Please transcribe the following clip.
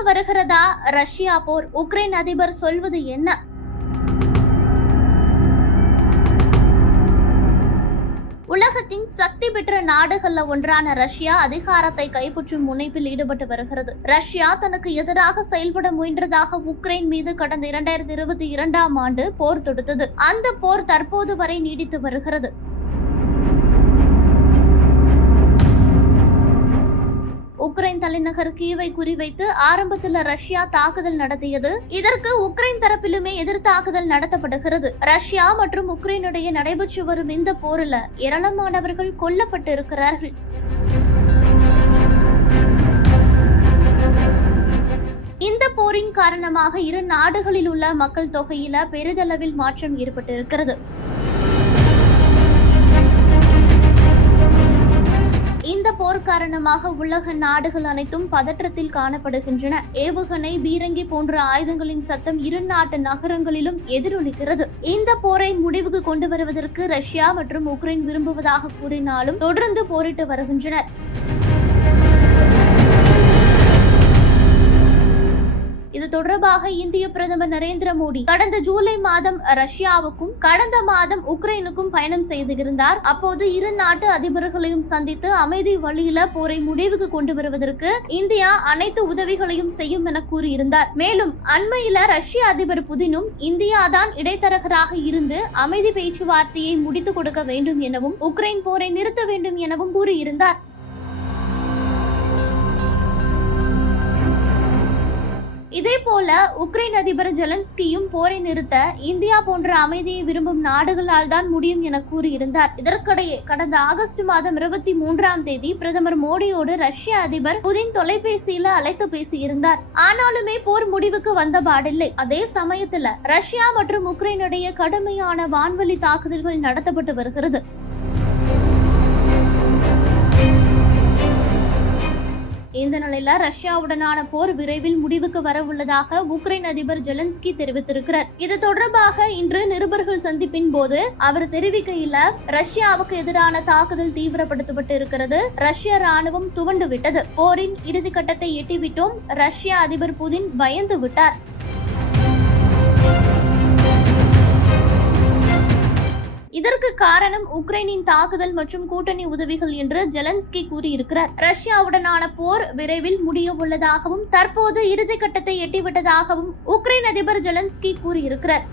முடிவுக்கு வருகிறதா? ரஷ்யா போர் உக்ரைன் அதிபர் சொல்வது என்ன? உலகத்தின் சக்தி பெற்ற நாடுகள்ல ஒன்றான ரஷ்யா அதிகாரத்தை கைப்பற்றும் முனைப்பில் ஈடுபட்டு வருகிறது. ரஷ்யா தனக்கு எதிராக செயல்பட முயன்றதாக உக்ரைன் மீது கடந்த இரண்டாயிரத்தி இருபத்தி இரண்டாம் ஆண்டு போர் தொடுத்தது. அந்த போர் தற்போது வரை நீடித்து வருகிறது. உக்ரைன் தலைநகர் கீவை குறிவைத்து ஆரம்பத்தில் ரஷ்யா தாக்குதல் நடத்தியது. இதற்கு உக்ரைன் தரப்பிலுமே எதிர் தாக்குதல் நடத்தப்படுகிறது. ரஷ்யா மற்றும் உக்ரைனுடைய நடைபெற்று வரும் இந்த போரில் ஏராளமானவர்கள் கொல்லப்பட்டு இருக்கிறார்கள் இந்த போரின் காரணமாக இரு நாடுகளில் உள்ள மக்கள் தொகையில பெரிதளவில் மாற்றம் ஏற்பட்டிருக்கிறது. இந்த போர் காரணமாக உலக நாடுகள் அனைத்தும் பதற்றத்தில் காணப்படுகின்றன. ஏவுகணை பீரங்கி போன்ற ஆயுதங்களின் சத்தம் இரு நாட்டு நகரங்களிலும் எதிரொலிக்கிறது. இந்த போரை முடிவுக்கு கொண்டு வருவதற்கு ரஷ்யா மற்றும் உக்ரைன் விரும்புவதாக கூறினாலும் தொடர்ந்து போரிட்டு வருகின்றனர். தொடர்பாக இந்திய பிரதமர் நரேந்திர மோடி கடந்த ஜூலை மாதம் ரஷ்யாவுக்கும் கடந்த மாதம் உக்ரைனுக்கும் பயணம் செய்திருந்தார். அப்போது இரு நாட்டு அதிபர்களையும் சந்தித்து அமைதி வழியில போரை முடிவுக்கு கொண்டு வருவதற்கு இந்தியா அனைத்து உதவிகளையும் செய்யும் என கூறியிருந்தார். மேலும் அண்மையில ரஷ்ய அதிபர் புதினும் இந்தியா தான் இடைத்தரகராக இருந்து அமைதி பேச்சுவார்த்தையை முடித்துக் கொடுக்க வேண்டும் எனவும் உக்ரைன் போரை நிறுத்த வேண்டும் எனவும் கூறியிருந்தார். போல உக்ரைன் அதிபர் ஜெலன்ஸ்கியும் போரை நிறுத்த இந்தியா போன்ற அமைதியை விரும்பும் நாடுகளால் தான் முடியும் என கூறியிருந்தார். இதற்கிடையே கடந்த ஆகஸ்ட் மாதம் இருபத்தி மூன்றாம் தேதி பிரதமர் மோடியோடு ரஷ்ய அதிபர் புதின் தொலைபேசியில அழைத்து பேசியிருந்தார். ஆனாலுமே போர் முடிவுக்கு வந்த பாடில்லை அதே சமயத்துல ரஷ்யா மற்றும் உக்ரைன் இடையே கடுமையான வான்வழி தாக்குதல்கள் நடத்தப்பட்டு வருகிறது. இந்த நிலையில ரஷ்யாவுடனான போர் விரைவில் முடிவுக்கு வர உள்ளதாக உக்ரைன் அதிபர் ஜெலன்ஸ்கி தெரிவித்திருக்கிறார். இது தொடர்பாக இன்று நிருபர்கள் சந்திப்பின் போது அவர் தெரிவிக்கையில் ரஷ்யாவுக்கு எதிரான தாக்குதல் தீவிரப்படுத்தப்பட்டு இருக்கிறது. ரஷ்ய ராணுவம் துவண்டு விட்டது. போரின் இறுதி கட்டத்தை எட்டிவிட்டோம் ரஷ்ய அதிபர் புதின் பயந்து விட்டார். இதற்கு காரணம் உக்ரைனின் தாக்குதல் மற்றும் கூட்டணி உதவிகள் என்று ஜெலன்ஸ்கி கூறியிருக்கிறார். ரஷ்யாவுடனான போர் விரைவில் முடிய உள்ளதாகவும் தற்போது இறுதி கட்டத்தை எட்டிவிட்டதாகவும் உக்ரைன் அதிபர் ஜெலன்ஸ்கி கூறியிருக்கிறார்.